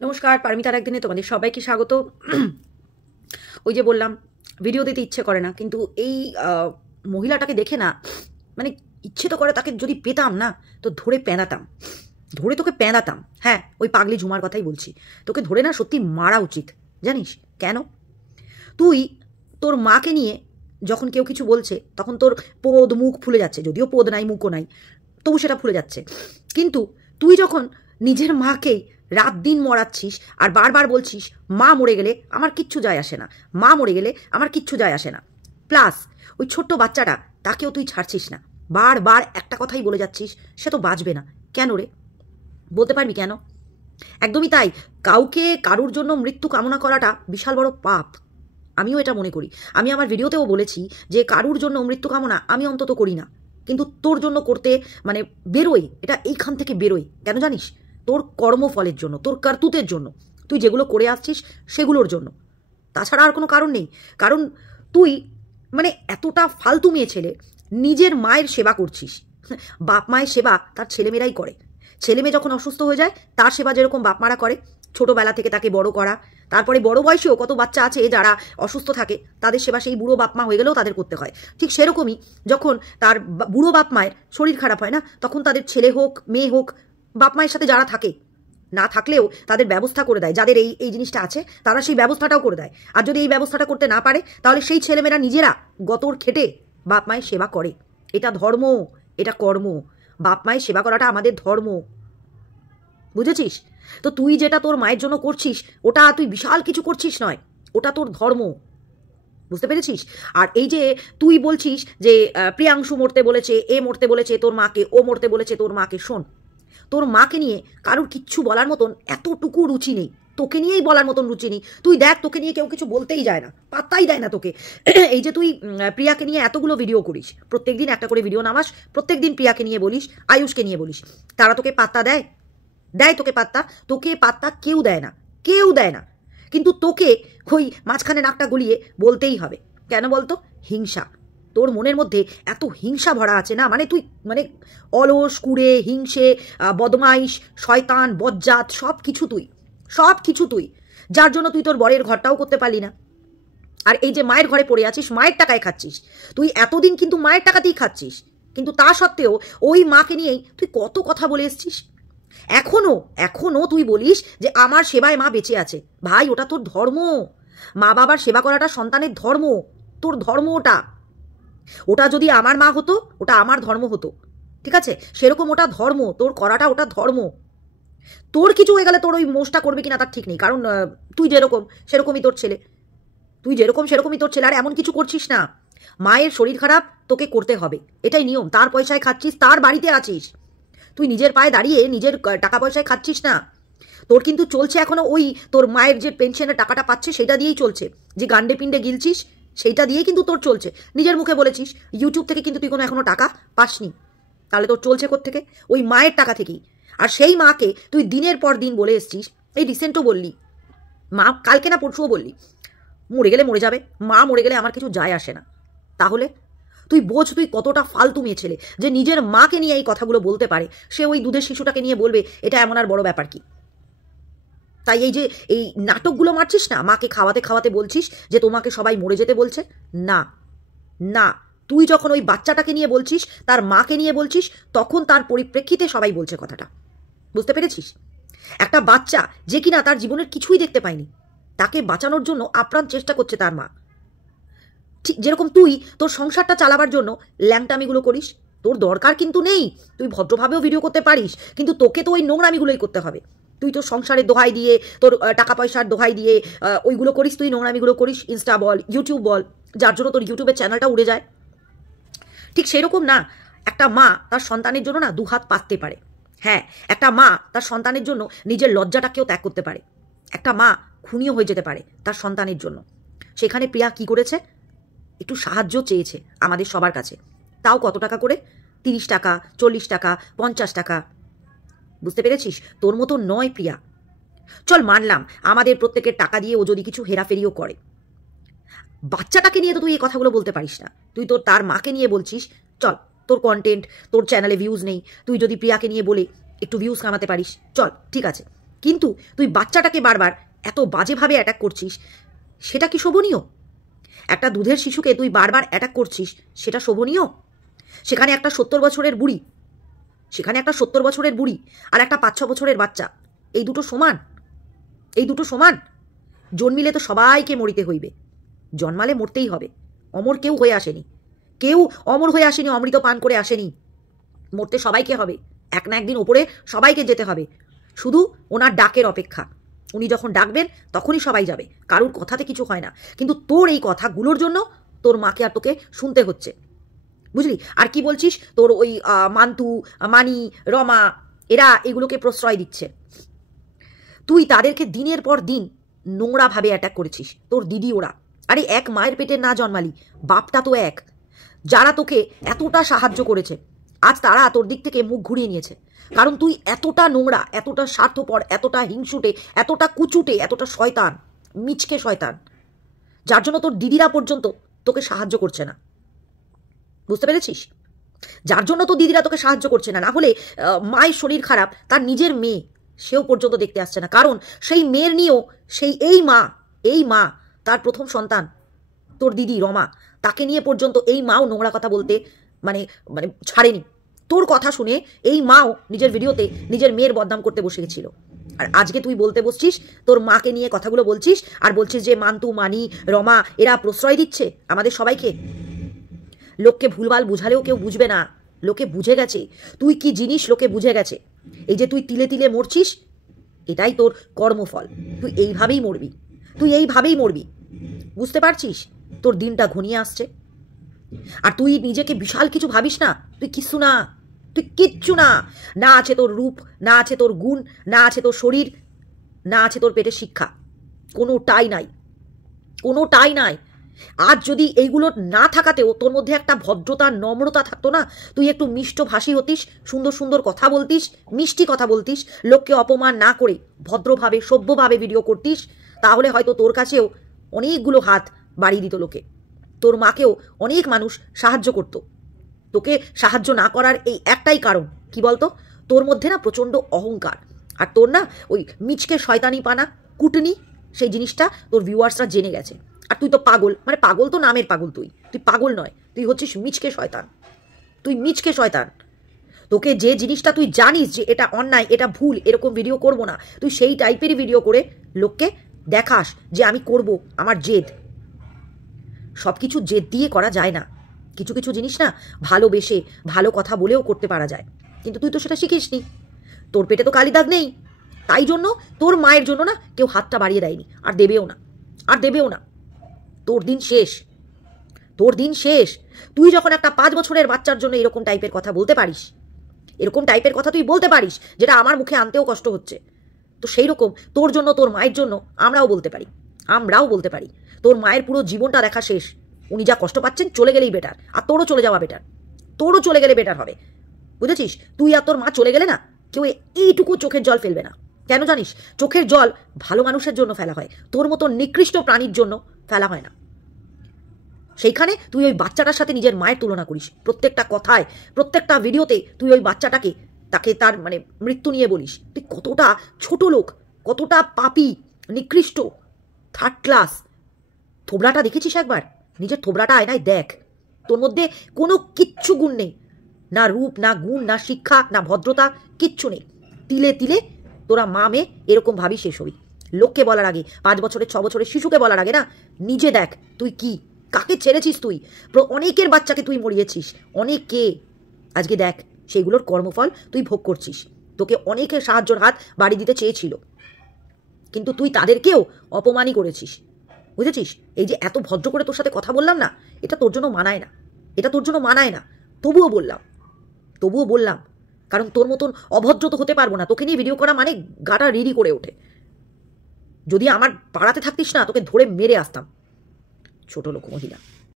নমস্কার, পারমিতার একদিনে তোমাদের সবাইকে স্বাগত। ওই যে বললাম ভিডিও দিতে ইচ্ছে করে না, কিন্তু এই মহিলাটাকে দেখে না মানে ইচ্ছে তো করে তাকে যদি পেতাম না তো ধরে প্যাঁদাতাম, ধরে তোকে প্যাঁদাতাম। হ্যাঁ, ওই পাগলি ঝুমার কথাই বলছি। তোকে ধরে না সত্যি মারা উচিত। জানিস কেন? তুই তোর মাকে নিয়ে যখন কেউ কিছু বলছে তখন তোর পোদ মুখ ফুলে যাচ্ছে, যদিও পোদ নাই মুখও নাই, তবু সেটা ফুলে যাচ্ছে। কিন্তু তুই যখন নিজের মাকেই রাত দিন মরাচ্ছিস আর বারবার বলছিস মা মরে গেলে আমার কিচ্ছু যায় আসে না, মা মরে গেলে আমার কিচ্ছু যায় আসে না, প্লাস ওই ছোট্ট বাচ্চাটা তাকেও তুই ছাড়ছিস না, বারবার একটা কথাই বলে যাচ্ছিস সে তো বাঁচবে না। কেন রে? বলতে পারবি কেন? একদমই তাই। কাউকে কারুর জন্য মৃত্যু কামনা করাটা বিশাল বড় পাপ, আমিও এটা মনে করি। আমি আমার ভিডিওতেও বলেছি যে কারুর জন্য মৃত্যু কামনা আমি অন্তত করি না, কিন্তু তোর জন্য করতে মানে বেরোই, এটা এইখান থেকে বেরোই কেন জানিস? তোর কর্মফলের জন্য, তোর কার্তুতের জন্য, তুই যেগুলো করে আসছিস সেগুলোর জন্য, তাছাড়া আর কোনো কারণ নেই। কারণ তুই মানে এতটা ফালতু মেয়ে ছেলে, নিজের মায়ের সেবা করছিস। বাপ মায়ের সেবা তার ছেলেমেয়েরাই করে। ছেলে মেয়ে যখন অসুস্থ হয়ে যায় তার সেবা যেরকম বাপ মারা করে, ছোটোবেলা থেকে তাকে বড় করা, তারপরে বড় বয়সেও কত বাচ্চা আছে যারা অসুস্থ থাকে, তাদের সেবা সেই বুড়ো বাপ মা হয়ে গেলেও তাদের করতে হয়। ঠিক সেরকমই যখন তার বুড়ো বাপ মায়ের শরীর খারাপ হয় না, তখন তাদের ছেলে হোক মেয়ে হোক, বাপ মায়ের সাথে যারা থাকে, না থাকলেও তাদের ব্যবস্থা করে দেয়, যাদের এই এই জিনিসটা আছে তারা সেই ব্যবস্থাটাও করে দেয়। আর যদি এই ব্যবস্থাটা করতে না পারে তাহলে সেই ছেলেমেয়েরা নিজেরা গতর খেটে বাপ মায়ের সেবা করে। এটা ধর্ম, এটা কর্ম। বাপ মায়ের সেবা করাটা আমাদের ধর্ম, বুঝেছিস? তো তুই যেটা তোর মায়ের জন্য করছিস ওটা তুই বিশাল কিছু করছিস নয়, ওটা তোর ধর্ম। বুঝতে পেরেছিস? আর এই যে তুই বলছিস যে প্রিয়াংশু মরতে বলেছে, এ মরতে বলেছে তোর মাকে, ও মরতে বলেছে তোর মাকে, শোন, তোর মাকে নিয়ে কারোর কিচ্ছু বলার মতন এতটুকু রুচি নেই, তোকে নিয়েই বলার মতন রুচি নেই। তুই দেখ, তোকে নিয়ে কেউ কিছু বলতেই যায় না, পাত্তাই দেয় না তোকে। এই যে তুই প্রিয়াকে নিয়ে এতগুলো ভিডিও করিস, প্রত্যেকদিন একটা করে ভিডিও নামাস, প্রত্যেকদিন প্রিয়াকে নিয়ে বলিস, আয়ুষকে নিয়ে বলিস, তারা তোকে পাত্তা দেয়? দেয় তোকে পাত্তা? তোকে পাত্তা কেউ দেয় না, কেউ দেয় না। কিন্তু তোকে ওই মাঝখানে নাকটা গলিয়ে বলতেই হবে। কেন বলতো? হিংসা। তোর মনের মধ্যে এত হিংসা ভরা আছে না, মানে তুই মানে অলস কুড়ে হিংসে বদমাইশ শয়তান বজ্জাত সব কিছু তুই, সব কিছু তুই, যার জন্য তুই তোর বরের ঘরটাও করতে পারলি না। আর এই যে মায়ের ঘরে পড়ে আছিস, মায়ের টাকায় খাচ্ছিস তুই এতদিন, কিন্তু মায়ের টাকাতেই খাচ্ছিস, কিন্তু তা সত্ত্বেও ওই মাকে নিয়েই তুই কত কথা বলে এসছিস। এখনো এখনো তুই বলিস যে আমার সেবায় মা বেঁচে আছে। ভাই, ওটা তোর ধর্ম। মা বাবার সেবা করাটা সন্তানের ধর্ম, তোর ধর্ম ওটা। ওটা যদি আমার মা হতো ওটা আমার ধর্ম হতো, ঠিক আছে? সেরকম ওটা ধর্ম, তোর করাটা ওটা ধর্ম। তোর কিছু হয়ে গেলে তোর ওই মোষটা করবে কিনা তার ঠিক নেই, কারণ তুই যেরকম সেরকমই তোর ছেলে, তুই যেরকম সেরকমই তোর ছেলে। আর এমন কিছু করছিস না, মায়ের শরীর খারাপ তোকে করতে হবে, এটাই নিয়ম। তার পয়সায় খাচ্ছিস, তার বাড়িতে আছিস, তুই নিজের পায়ে দাঁড়িয়ে নিজের টাকা পয়সায় খাচ্ছিস না। তোর কিন্তু চলছে এখনো ওই তোর মায়ের যে পেনশনের টাকাটা পাচ্ছে সেটা দিয়েই চলছে, যে গান্ডে পিণ্ডে গিলছিস সেইটা দিয়েই কিন্তু তোর চলছে। নিজের মুখে বলেছিস ইউটিউব থেকে কিন্তু তুই কোনো এখনো টাকা পাসনি, তাহলে তোর চলছে কোত্থেকে? ওই মায়ের টাকা থেকেই। আর সেই মাকে তুই দিনের পর দিন বলে এসছিস, এই রিসেন্টও বললি, মা কালকে না পরশুও বললি মরে গেলে মরে যাবে, মা মরে গেলে আমার কিছু যায় আসে না। তাহলে তুই বোঝ তুই কতটা ফালতু মেয়ে ছেলে, যে নিজের মাকে নিয়ে এই কথাগুলো বলতে পারে, সে ওই দুধের শিশুটাকে নিয়ে বলবে এটা এমন আর বড় ব্যাপার কি? তাই এই যে এই নাটকগুলো মারছিস না, মাকে খাওয়াতে খাওয়াতে বলছিস যে তোমাকে সবাই মরে যেতে বলছে, না না, তুই যখন ওই বাচ্চাটাকে নিয়ে বলছিস, তার মাকে নিয়ে বলছিস, তখন তার পরিপ্রেক্ষিতে সবাই বলছে কথাটা। বুঝতে পেরেছিস? একটা বাচ্চা যে কিনা তার জীবনের কিছুই দেখতে পায়নি, তাকে বাঁচানোর জন্য আপ্রাণ চেষ্টা করছে তার মা। ঠিক যেরকম তুই তোর সংসারটা চালাবার জন্য ল্যাংটামিগুলো করিস, তোর দরকার কিন্তু নেই, তুই ভদ্রভাবেও ভিডিও করতে পারিস, কিন্তু তোকে তো ওই নোংরামিগুলোই করতে হবে। তুই তোর সংসারের দোহাই দিয়ে, তোর টাকা পয়সার দোহাই দিয়ে ওইগুলো করিস, তুই নোংরামিগুলো করিস, ইনস্টা বল ইউটিউব বল, যার জন্য তোর ইউটিউবের চ্যানেলটা উড়ে যায়। ঠিক সেরকম না, একটা মা তার সন্তানের জন্য না দুহাত পাততে পারে। হ্যাঁ, একটা মা তার সন্তানের জন্য নিজের লজ্জাটাকেও ত্যাগ করতে পারে। একটা মা খুনিও হয়ে যেতে পারে তার সন্তানের জন্য। সেখানে প্রিয়া কি করেছে? একটু সাহায্য চেয়েছে আমাদের সবার কাছে, তাও কত টাকা করে? 30 টাকা, 40 টাকা, 50 টাকা। বুঝতে পেরেছিস? তোর মতো নয় প্রিয়া। চল মানলাম আমাদের প্রত্যেকের টাকা দিয়ে ও যদি কিছু হেরাফেরিও করে, বাচ্চাটাকে নিয়ে তো তুই এই কথাগুলো বলতে পারিস না। তুই তোর তার মাকে নিয়ে বলছিস। চল, তোর কন্টেন্ট, তোর চ্যানেলে ভিউজ নেই, তুই যদি প্রিয়াকে নিয়ে বলে একটু ভিউজ কামাতে পারিস, চল ঠিক আছে, কিন্তু তুই বাচ্চাটাকে বারবার এত বাজেভাবে অ্যাটাক করছিস, সেটা কি শোভনীয়? একটা দুধের শিশুকে তুই বারবার অ্যাটাক করছিস, সেটা শোভনীয়? সেখানে একটা 70 বছরের বুড়ি, আর একটা 5-6 বছরের বাচ্চা, এই দুটো সমান? জন্মিলে তো সবাইকে মরিতে হইবে, জন্মালে মরতেই হবে। অমর কেউ হয়ে আসেনি, অমৃত পান করে আসেনি। মরতে সবাইকে হবে, এক না একদিন ওপরে সবাইকে যেতে হবে। শুধু ওনার ডাকের অপেক্ষা, উনি যখন ডাকবেন তখনই সবাই যাবে, কারুর কথাতে কিছু হয় না। কিন্তু তোর এই কথাগুলোর জন্য তোর মাকে আর তোকে শুনতে হচ্ছে, বুঝলি? আর কি বলছিস, তোর ওই মান্তু, মানি, রমা, এরা এগুলোকে প্রশ্রয় দিচ্ছে। তুই তাদেরকে দিনের পর দিন নোংরাভাবে অ্যাটাক করেছিস, তোর দিদি ওরা। আরে এক মায়ের পেটে না জন্মালি, বাপটা তো এক। যারা তোকে এতটা সাহায্য করেছে, আজ তারা তোর দিক থেকে মুখ ঘুরিয়ে নিয়েছে, কারণ তুই এতটা নোংরা, এতটা স্বার্থপর, এতটা হিংসুটে, এতটা কুচুটে, এতটা শয়তান, মিচকে শয়তান, যার জন্য তোর দিদিরা পর্যন্ত তোকে সাহায্য করছে না। বুঝতে পেরেছিস? যার জন্য তো দিদিরা তোকে সাহায্য করছে না। না হলে মায়ের শরীর খারাপ, তার নিজের মেয়ে, সেও পর্যন্ত দেখতে আসছে না, কারণ সেই মেয়ের নিয়েও এই মা তার প্রথম সন্তান তোর দিদি রমা, তাকে নিয়ে পর্যন্ত এই মাও নোংরা কথা বলতে মানে মানে ছাড়েনি। তোর কথা শুনে এই মাও নিজের ভিডিওতে নিজের মেয়ের বদনাম করতে বসে গেছিল। আর আজকে তুই বলতে বসছিস, তোর মাকে নিয়ে কথাগুলো বলছিস, আর বলছিস যে মান্তু, মানি, রমা এরা প্রশ্রয় দিচ্ছে আমাদের সবাইকে। লোককে ভুলভাল বুঝালেও কেউ বুঝবে না, লোকে বুঝে গেছে তুই কি জিনিস, লোকে বুঝে গেছে। এই যে তুই তিলে তিলে মরছিস, এটাই তোর কর্মফল। তুই এইভাবেই মরবি, বুঝতে পারছিস? তোর দিনটা ঘনিয়ে আসছে। আর তুই নিজেকে বিশাল কিছু ভাবিস না, তুই কিচ্ছু না। না আছে তোর রূপ, না আছে তোর গুণ, না আছে তোর শরীর, না আছে তোর পেটে শিক্ষা, কোনোটাই নাই। আজ যদি এইগুলো না থাকাতেও তোর মধ্যে একটা ভদ্রতা, নম্রতা থাকতো না, তুই একটু মিষ্ট ভাষী হতিস, সুন্দর কথা বলতিস, মিষ্টি কথা বলতিস, লোককে অপমান না করে ভদ্রভাবে, সভ্যভাবে ভিডিও করতিস, তাহলে হয়তো তোর কাছেও অনেকগুলো হাত বাড়িয়ে দিত লোকে। তোর মাকেও অনেক মানুষ সাহায্য করত। তোকে সাহায্য না করার এই একটাই কারণ কি বলতো, তোর মধ্যে না প্রচণ্ড অহংকার, আর তোর না ওই মিচকে শয়তানি পানা, কুটনি, সেই জিনিসটা তোর ভিউয়ার্সরা জেনে গেছে। আর তুই তো পাগল, মানে পাগল তো নামের পাগল, তুই পাগল নয়, তুই হচ্ছিস মিচকে শয়তান। তোকে যে জিনিসটা তুই জানিস যে এটা অন্যায়, এটা ভুল, এরকম ভিডিও করব না, তুই সেই টাইপেরই ভিডিও করে লোককে দেখাস যে আমি করব, আমার জেদ। সব কিছু জেদ দিয়ে করা যায় না, কিছু জিনিস না ভালোবেসে, ভালো কথা বলেও করতে পারা যায়, কিন্তু তুই তো সেটা শিখিসনি। তোর পেটে তো কালি দাগ নেই, তাই জন্য তোর মায়ের জন্য না কেউ হাতটা বাড়িয়ে দেয়নি, আর দেবেও না। তোর দিন শেষ। তুই যখন একটা 5 বছরের বাচ্চার জন্য এরকম টাইপের কথা বলতে পারিস, যেটা আমার মুখে আনতেও কষ্ট হচ্ছে, তো সেই রকম তোর জন্য, তোর মায়ের জন্য আমরাও বলতে পারি। তোর মায়ের পুরো জীবনটা দেখা শেষ, উনি যা কষ্ট পাচ্ছেন, চলে গেলেই বেটার। আর তোরও চলে গেলে বেটার হবে, বুঝেছিস? তুই আর তোর মা চলে গেলে না, কেউ এইটুকু চোখের জল ফেলবে না। কেন জানিস? চোখের জল ভালো মানুষের জন্য ফেলা হয়, তোর মতো নিকৃষ্ট প্রাণীর জন্য ফেলা হয় না। সেইখানে তুই ওই বাচ্চাটার সাথে নিজের মায়ের তুলনা করিস, প্রত্যেকটা কথায়, প্রত্যেকটা ভিডিওতে তুই ওই বাচ্চাটাকে, তাকে তার মানে মৃত্যু নিয়ে বলিস। তুই কতটা ছোট লোক, কতটা পাপী, নিকৃষ্ট, থার্ড ক্লাস। থোবড়াটা দেখেছিস একবার? নিজের থোবড়াটা আয়নায় দেখ, তোর মধ্যে কোনো কিচ্ছু গুণ নেই, না রূপ, না গুণ, না শিক্ষা, না ভদ্রতা, কিচ্ছু নেই। তিলে তিলে তোরা মা মেয়ে এরকম ভাবি শেষ হবি। লোককে বলার আগে, 5 বছরের 6 বছরের শিশুকে বলার আগে না, নিজে দেখ তুই কি, কাকে ছেড়েছিস তুই। অনেকের বাচ্চাকে তুই মরিয়েছিস, অনেককে। আজকে দেখ সেইগুলোর কর্মফল তুই ভোগ করছিস। তোকে অনেকে সাহায্যের হাত বাড়ি দিতে চেয়েছিল, কিন্তু তুই তাদেরকেও অপমানই করেছিস, বুঝেছিস? এই যে এত ভদ্র করে তোর সাথে কথা বললাম না, এটা তোর জন্য মানায় না। তবুও বললাম, কারণ তোর মতন অভদ্র তো হতে পারবো না। তোকে নিয়ে ভিডিও করা মানে গাটা রিরি করে ওঠে। যদি আমার পাড়াতে থাকতিস না, তোকে ধরে মেরে আসতাম, ছোট লোক মহিলা।